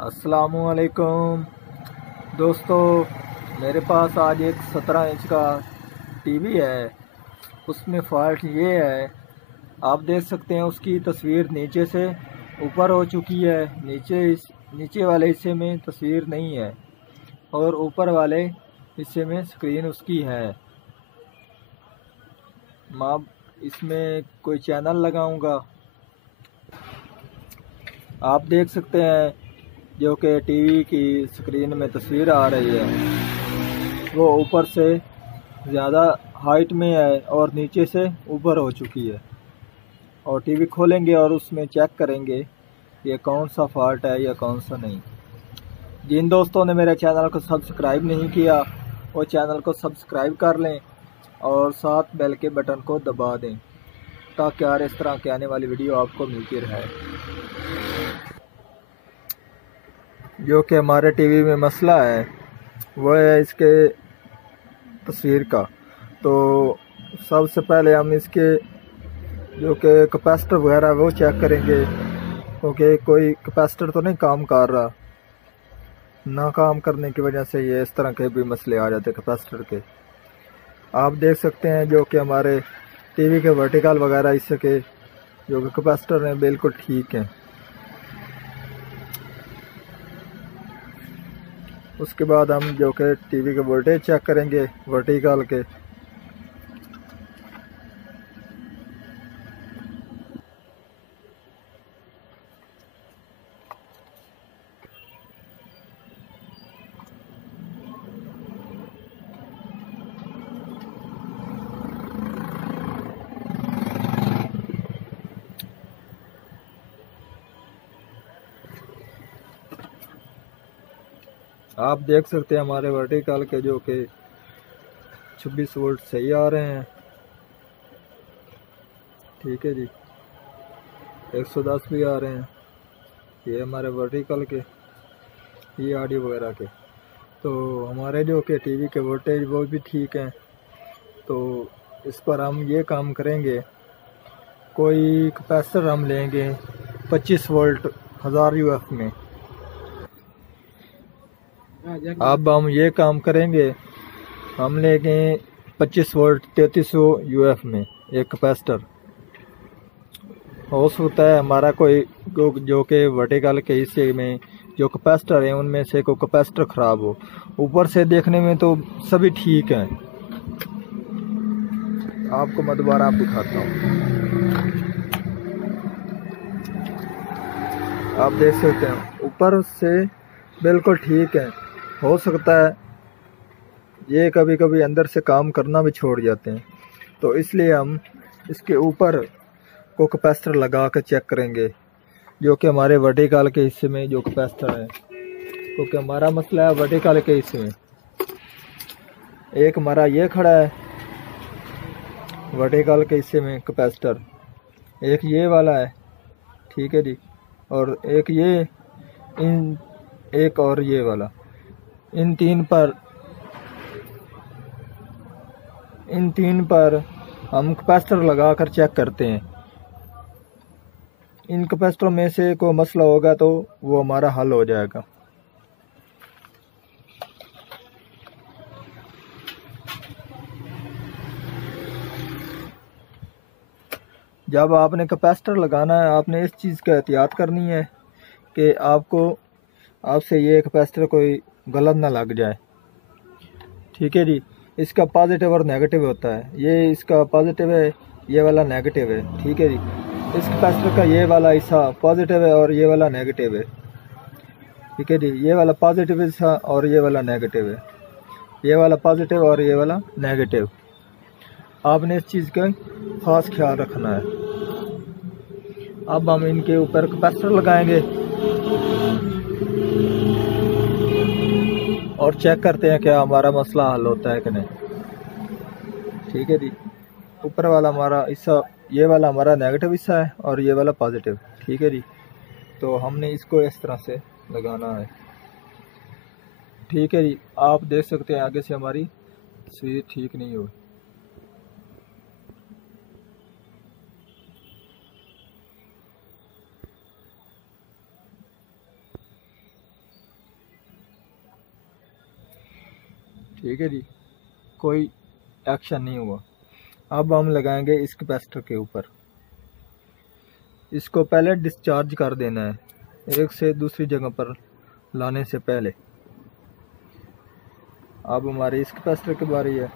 अस्सलामुअलैकुम दोस्तों, मेरे पास आज एक 17 इंच का टीवी है। उसमें फ़ॉल्ट ये है, आप देख सकते हैं उसकी तस्वीर नीचे से ऊपर हो चुकी है। नीचे वाले हिस्से में तस्वीर नहीं है और ऊपर वाले हिस्से में स्क्रीन उसकी है। मैं इसमें कोई चैनल लगाऊंगा, आप देख सकते हैं जो कि टीवी की स्क्रीन में तस्वीर आ रही है वो ऊपर से ज़्यादा हाइट में है और नीचे से ऊपर हो चुकी है। और टीवी खोलेंगे और उसमें चेक करेंगे ये कौन सा फॉल्ट है या कौन सा नहीं। जिन दोस्तों ने मेरे चैनल को सब्सक्राइब नहीं किया वो चैनल को सब्सक्राइब कर लें और साथ बेल के बटन को दबा दें ताकि हर इस तरह की आने वाली वीडियो आपको मिलती रहे। जो कि हमारे टीवी में मसला है वो है इसके तस्वीर का। तो सबसे पहले हम इसके जो कि कैपेसिटर वगैरह वो चेक करेंगे, क्योंकि कोई कैपेसिटर तो नहीं काम कर रहा। ना काम करने की वजह से ये इस तरह के भी मसले आ जाते कैपेसिटर के। आप देख सकते हैं जो कि हमारे टीवी के वर्टिकल वगैरह इसके जो कि कैपेसिटर हैं बिल्कुल ठीक हैं। उसके बाद हम जो कि टीवी के वोल्टेज चेक करेंगे वर्टिकल के। आप देख सकते हैं हमारे वर्टिकल के जो कि 26 वोल्ट सही आ रहे हैं। ठीक है जी, 110 भी आ रहे हैं। ये हमारे वर्टिकल के, ये ऑडियो वगैरह के। तो हमारे जो कि टीवी के वोल्टेज वो भी ठीक हैं। तो इस पर हम ये काम करेंगे, कोई कैपेसिटर हम लेंगे 25 वोल्ट 1000 यूएफ में। अब हम ये काम करेंगे, हम लेंगे 25 वोल्ट 3300 यूएफ में एक कैपेसिटर। हो सकता है हमारा कोई जो कि वर्टिकल के हिस्से में जो कैपेसिटर है उनमें से कोई कैपेसिटर ख़राब हो। ऊपर से देखने में तो सभी ठीक हैं। आपको मैं दोबारा आप दिखाता हूँ। आप देख सकते हैं ऊपर से बिल्कुल ठीक है। हो सकता है ये कभी कभी अंदर से काम करना भी छोड़ जाते हैं, तो इसलिए हम इसके ऊपर को कैपेसिटर लगा कर चेक करेंगे जो कि हमारे वर्टिकल के हिस्से में जो कैपेसिटर है, क्योंकि हमारा मसला है वर्टिकल के हिस्से में। एक हमारा ये खड़ा है वर्टिकल के हिस्से में कैपेसिटर, एक ये वाला है, ठीक है जी, और एक ये एक और ये वाला। इन तीन पर हम कैपेसिटर लगा कर चेक करते हैं। इन कैपेसिटरों में से कोई मसला होगा तो वो हमारा हल हो जाएगा। जब आपने कैपेसिटर लगाना है आपने इस चीज़ का एहतियात करनी है कि आपसे ये कैपेसिटर कोई गलत ना लग जाए। ठीक है जी, इसका पॉजिटिव और नेगेटिव होता है। ये इसका पॉजिटिव है, ये वाला नेगेटिव है। ठीक है जी, इस कैपेसिटर का ये वाला हिस्सा पॉजिटिव है और ये वाला नेगेटिव है। ठीक है जी, ये वाला पॉजिटिव हिस्सा और ये वाला नेगेटिव है। ये वाला पॉजिटिव और ये वाला नेगेटिव। आपने इस चीज़ का खास ख्याल रखना है। अब हम इनके ऊपर कैपेसिटर लगाएंगे और चेक करते हैं क्या हमारा मसला हल होता है कि नहीं। ठीक है जी, ऊपर वाला हमारा हिस्सा, ये वाला हमारा नेगेटिव हिस्सा है और ये वाला पॉजिटिव। ठीक है जी, तो हमने इसको इस तरह से लगाना है। ठीक है जी, आप देख सकते हैं आगे से हमारी तस्वीर ठीक नहीं हुई। ठीक है जी, कोई एक्शन नहीं हुआ। अब हम लगाएंगे इस कैपेसिटर के ऊपर। इसको पहले डिस्चार्ज कर देना है एक से दूसरी जगह पर लाने से पहले। अब हमारे इस कैपेसिटर की बारी है।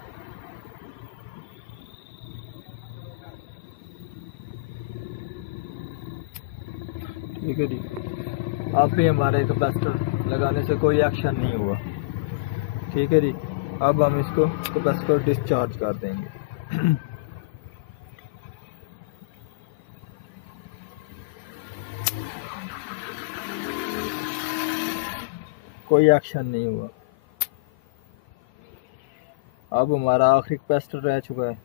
ठीक है जी, अब भी हमारे कैपेसिटर लगाने से कोई एक्शन नहीं हुआ। ठीक है जी, अब हम इसको कैपेसिटर डिस्चार्ज कर देंगे। कोई एक्शन नहीं हुआ। अब हमारा आखिरी कैपेसिटर रह चुका है।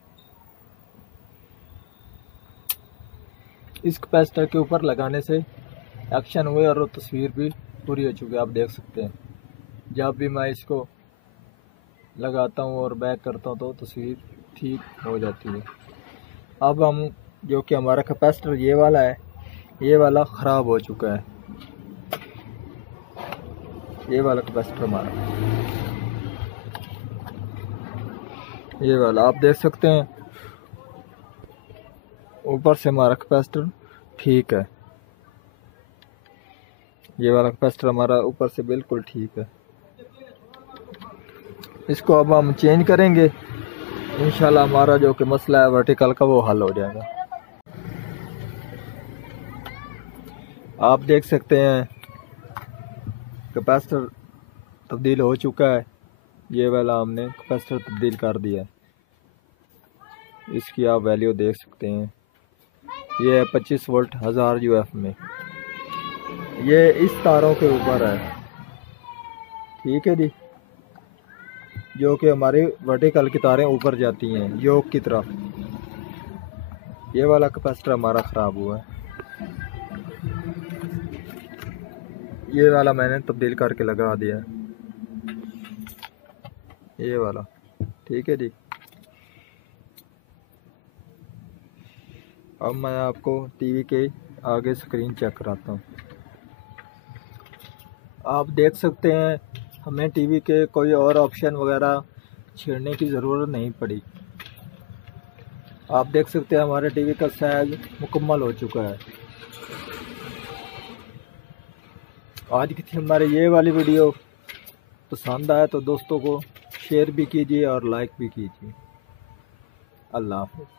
इस कैपेसिटर के ऊपर लगाने से एक्शन हुए और वो तस्वीर भी पूरी हो चुकी है, आप देख सकते हैं। जब भी मैं इसको लगाता हूँ और बैक करता हूँ तो तस्वीर ठीक हो जाती है। अब हम जो कि हमारा कैपेसिटर ये वाला है, ये वाला ख़राब हो चुका है। ये वाला कैपेसिटर हमारा, ये वाला आप देख सकते हैं, ऊपर से हमारा कैपेसिटर ठीक है। ये वाला कैपेसिटर हमारा ऊपर से बिल्कुल ठीक है। इसको अब हम चेंज करेंगे, इंशाल्लाह हमारा जो कि मसला है वर्टिकल का वो हल हो जाएगा। आप देख सकते हैं कैपेसिटर तब्दील हो चुका है। ये वाला हमने कैपेसिटर तब्दील कर दिया है। इसकी आप वैल्यू देख सकते हैं, ये है 25 वोल्ट 1000 UF में। ये इस तारों के ऊपर है। ठीक है जी, जो कि हमारी वर्टिकल की तारें ऊपर जाती हैं योग की तरफ। ये वाला कैपेसिटर हमारा ख़राब हुआ है। ये वाला मैंने तब्दील करके लगा दिया है, ये वाला। ठीक है जी, अब मैं आपको टीवी के आगे स्क्रीन चेक कराता हूँ। आप देख सकते हैं हमें टीवी के कोई और ऑप्शन वगैरह छेड़ने की ज़रूरत नहीं पड़ी। आप देख सकते हैं हमारे टीवी का साइज मुकम्मल हो चुका है। आज की थी हमारी ये वाली वीडियो। पसंद आया तो दोस्तों को शेयर भी कीजिए और लाइक भी कीजिए। अल्लाह हाफ़िज़।